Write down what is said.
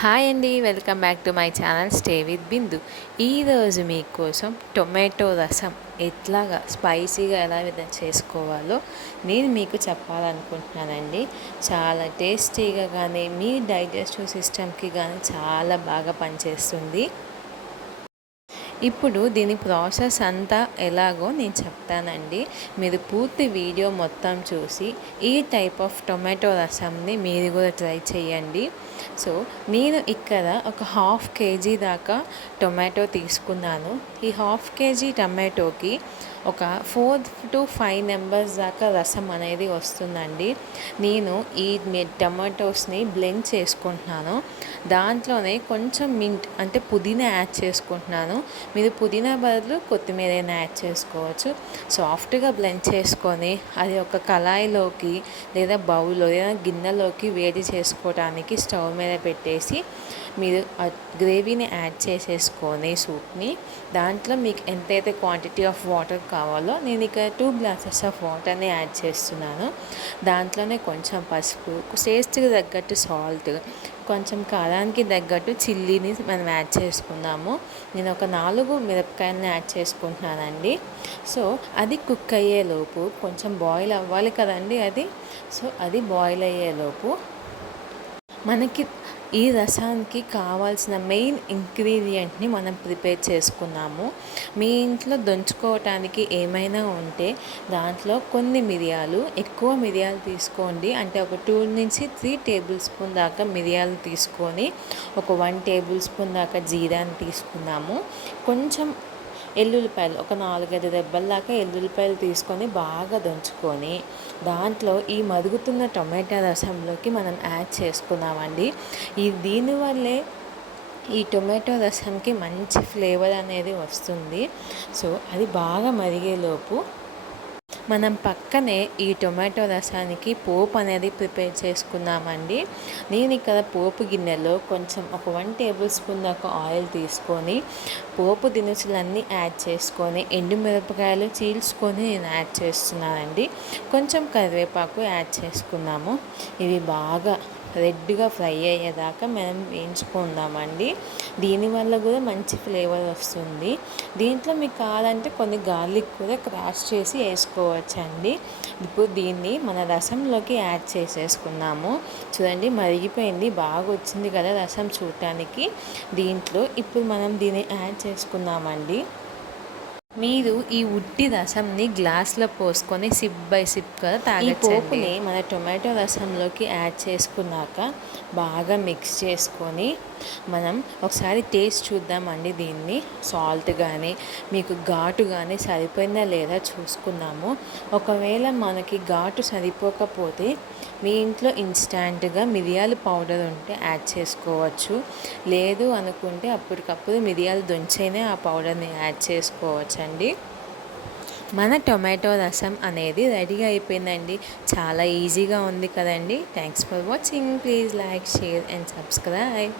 Hi అండి, welcome back to my channel stay with Bindu. ఈరోజు మీకోసం టొమాటో రసం ఎట్లాగా స్పైసీగా ఎలా చేసుకోవాలో నేను మీకు చెప్పాలనుకుంటున్నానండి. చాలా టేస్టీగా కానీ మీ డైజెస్టివ్ సిస్టమ్కి కానీ చాలా బాగా పనిచేస్తుంది. ఇప్పుడు దీని ప్రాసెస్ అంతా ఎలాగో నేను చెప్తానండి. మీరు పూర్తి వీడియో మొత్తం చూసి ఈ టైప్ ఆఫ్ టొమాటో రసంని మీరు కూడా ట్రై చేయండి. సో నేను ఇక్కడ ఒక 1/2 kg దాకా టొమాటో తీసుకున్నాను. ఈ 1/2 kg టొమాటోకి ఒక 4 to 5 మెంబర్స్ దాకా రసం అనేది వస్తుందండి. నేను ఈ టమాటోస్ని బ్లెండ్ చేసుకుంటున్నాను. దాంట్లోనే కొంచెం మింట్ అంటే పుదీనా యాడ్ చేసుకుంటున్నాను. మీరు పుదీనా బదులు కొత్తిమీరైనా యాడ్ చేసుకోవచ్చు. సాఫ్ట్గా బ్లెండ్ చేసుకొని అది ఒక కళాయిలోకి లేదా బౌల్లో లేదా గిన్నెలోకి వేడి చేసుకోవడానికి స్టవ్ మీద పెట్టేసి మీరు గ్రేవీని యాడ్ చేసేసుకొని సూప్ని దాంట్లో మీకు ఎంతైతే క్వాంటిటీ ఆఫ్ వాటర్ కావాలో నేను ఇక్కడ 2 glasses ఆఫ్ వాటర్ని యాడ్ చేస్తున్నాను. దాంట్లోనే కొంచెం పసుపు, టేస్ట్కి తగ్గట్టు సాల్ట్, కొంచెం కారానికి తగ్గట్టు చిల్లీని మనం యాడ్ చేసుకుందాము. నేను ఒక 4 మిరపకాయలని యాడ్ చేసుకుంటున్నానండి. సో అది కుక్ అయ్యేలోపు కొంచెం బాయిల్ అవ్వాలి కదండి అది. సో అది బాయిల్ అయ్యేలోపు మనకి ఈ రసానికి కావాల్సిన మెయిన్ ఇంగ్రీడియంట్ని మనం ప్రిపేర్ చేసుకున్నాము. మీ ఇంట్లో దంచుకోవటానికి ఏమైనా ఉంటే దాంట్లో కొన్ని మిరియాలు, ఎక్కువ మిరియాలు తీసుకోండి. అంటే ఒక 2 నుంచి 3 టేబుల్ స్పూన్ దాకా మిరియాలు తీసుకొని ఒక 1 టేబుల్ స్పూన్ దాకా జీరాని తీసుకున్నాము. కొంచెం ఎల్లుల్లిపాయలు ఒక 4-5 దెబ్బల దాకా ఎల్లుల్లిపాయలు తీసుకొని బాగా దంచుకొని దాంట్లో ఈ మరుగుతున్న టొమాటో రసంలోకి మనం యాడ్ చేసుకున్నామండి. దీనివల్లే ఈ టొమాటో రసంకి మంచి ఫ్లేవర్ అనేది వస్తుంది. సో అది బాగా మరిగేలోపు మనం పక్కనే ఈ టొమాటో రసానికి పోపు అనేది ప్రిపేర్ చేసుకున్నామండి. నేను ఇక్కడ పోపు గిన్నెలో కొంచెం ఒక 1 టేబుల్ స్పూన్ దాకా ఆయిల్ తీసుకొని పోపు దినుసులన్నీ యాడ్ చేసుకొని ఎండుమిరపకాయలు చీల్చుకొని నేను యాడ్ చేస్తున్నానండి. కొంచెం కరివేపాకు యాడ్ చేసుకున్నాము. ఇవి బాగా రెడ్గా ఫ్రై అయ్యేదాకా మనం వేయించుకుందామండి. దీనివల్ల కూడా మంచి ఫ్లేవర్ వస్తుంది. దీంట్లో మీకు కావాలంటే కొన్ని గార్లిక్ కూడా క్రాష్ చేసి వేసుకోవచ్చండి. ఇప్పుడు దీన్ని మన రసంలోకి యాడ్ చేసేసుకున్నాము. చూడండి మరిగిపోయింది, బాగా వచ్చింది కదా రసం చూడటానికి. దీంట్లో ఇప్పుడు మనం దీన్ని యాడ్ చేసుకున్నామండి. మీరు ఈ ఉట్టి రసంని గ్లాస్లో పోసుకొని సిప్ బై సిప్గా తాగొచ్చండి. ఈ పోపుని మన టొమాటో రసంలోకి యాడ్ చేసుకున్నాక బాగా మిక్స్ చేసుకొని మనం ఒకసారి టేస్ట్ చూద్దామండి. దీన్ని సాల్ట్ కానీ మీకు ఘాటు కానీ సరిపోయిందా లేదా చూసుకున్నాము. ఒకవేళ మనకి ఘాటు సరిపోకపోతే మీ ఇంట్లో ఇన్స్టాంట్గా మిరియాల పౌడర్ ఉంటే యాడ్ చేసుకోవచ్చు. లేదు అనుకుంటే అప్పటికప్పుడు మిరియాలు దంచైనా ఆ పౌడర్ని యాడ్ చేసుకోవచ్చు అండి. మన టొమాటో రసం అనేది రెడీగా అయిపోయిందండి. చాలా ఈజీగా ఉంది కదండి. Thanks for watching. Please like, share and subscribe.